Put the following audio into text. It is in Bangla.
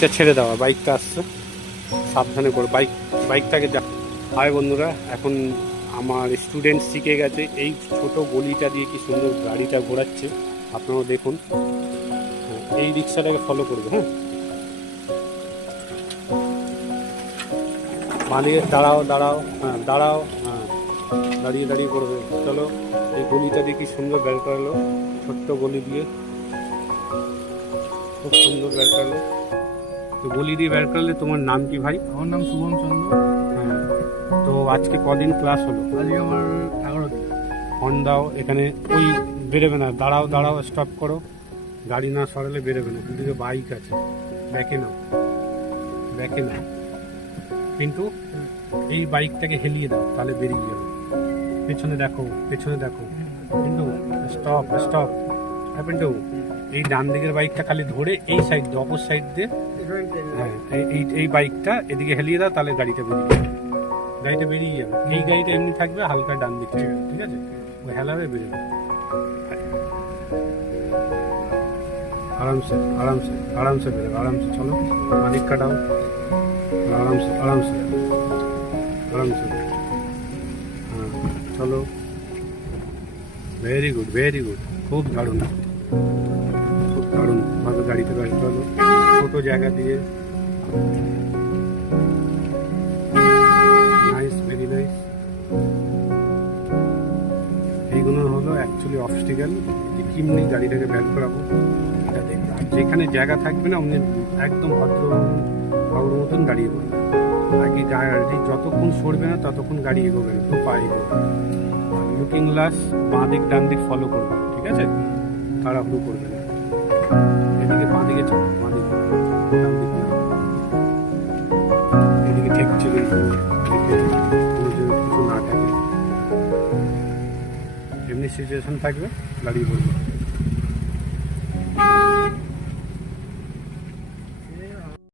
বাইকটা ছেড়ে দেওয়া, বাইকটা আসছে, সাবধানে করে বাইকটাকে যা। হাই বন্ধুরা, এখন আমার স্টুডেন্ট শিখে গেছে এই ছোট গলিটা দিয়ে কি সুন্দর গাড়িটা ঘোরাচ্ছে, আপনারাও দেখুন। এই রিক্সাটাকে ফলো করবে। হ্যাঁ, মালিক দাঁড়াও দাঁড়াও, হ্যাঁ দাঁড়াও, হ্যাঁ দাঁড়িয়ে দাঁড়িয়ে করবে। চলো, এই গলিটা দিয়ে কি সুন্দর বের করালো, ছোট্ট গলি দিয়ে খুব সুন্দর বের করালো। তো গলি দিয়ে বের করলে তোমার নাম কি ভাই? আমার নাম শুভম চন্দ্র। হ্যাঁ, তো আজকে কদিন ক্লাস হলো? আজকে আমার 11 দিন। হর্ন দাও, এখানে ওই বেরোবে না, দাঁড়াও দাঁড়াও, স্টপ করো, গাড়ি না সরালে বেরোবে না। দুদিকে বাইক আছে, ব্যাকে নাও, ব্যাকে নাও, কিন্তু এই বাইকটাকে হেলিয়ে দাও, তাহলে বেরিয়ে যাবে। পেছনে দেখো, পেছনে দেখো, কিন্তু স্টপ স্টপ পিন্টু। এই ডান দিকের বাইকটা খালি ধরে এই সাইড দিয়ে, অপর সাইড দিয়ে, হ্যাঁ এই বাইকটা এদিকে হেলিয়ে দাও, তাহলে গাড়িটা বেরিয়ে যাবে, গাড়িটা বেরিয়ে যাবে। এই গাড়িটা এমনি থাকবে হালকা ডান দিকে, ঠিক আছে? ওই হেলাবে বেরোবে আরামসে আরামসে আরামসে বেরোবে, আরামসে। চলো, মালিক কাটাও, আরামসে আরামসে আরামসে। হ্যাঁ চলো, ভেরি গুড ভেরি গুড, খুব দারুণ, খুব দারুণ ভাবে গাড়িতে আসতে হলো, ছোটো জায়গা দিয়ে। Nice, very nice. এইগুলো হলো অ্যাকচুয়ালি অবস্টিক্যাল, যে কিমনি গাড়িটাকে ব্যাক করাবো এটা দেখবে। আর যেখানে জায়গা থাকবে না উনি একদম ভদ্র কারোর মতন দাঁড়িয়ে পড়বে। আগে গাড়ি যতক্ষণ সরবে না ততক্ষণ গাড়ি এগোবে না, তো পা এগোবে। লুকিং গ্লাস বাঁ দিক ডান দিক ফলো করবে, ঠিক আছে? তাড়াহুড়ো করবে না। এদিকে বাঁ দিকে চলো, বাঁ দিকে, ডান দিকে না। এদিকে ঠিক চলে কিছু না থাকে, এমনি সিচুয়েশন থাকবে, দাঁড়িয়ে পড়বে।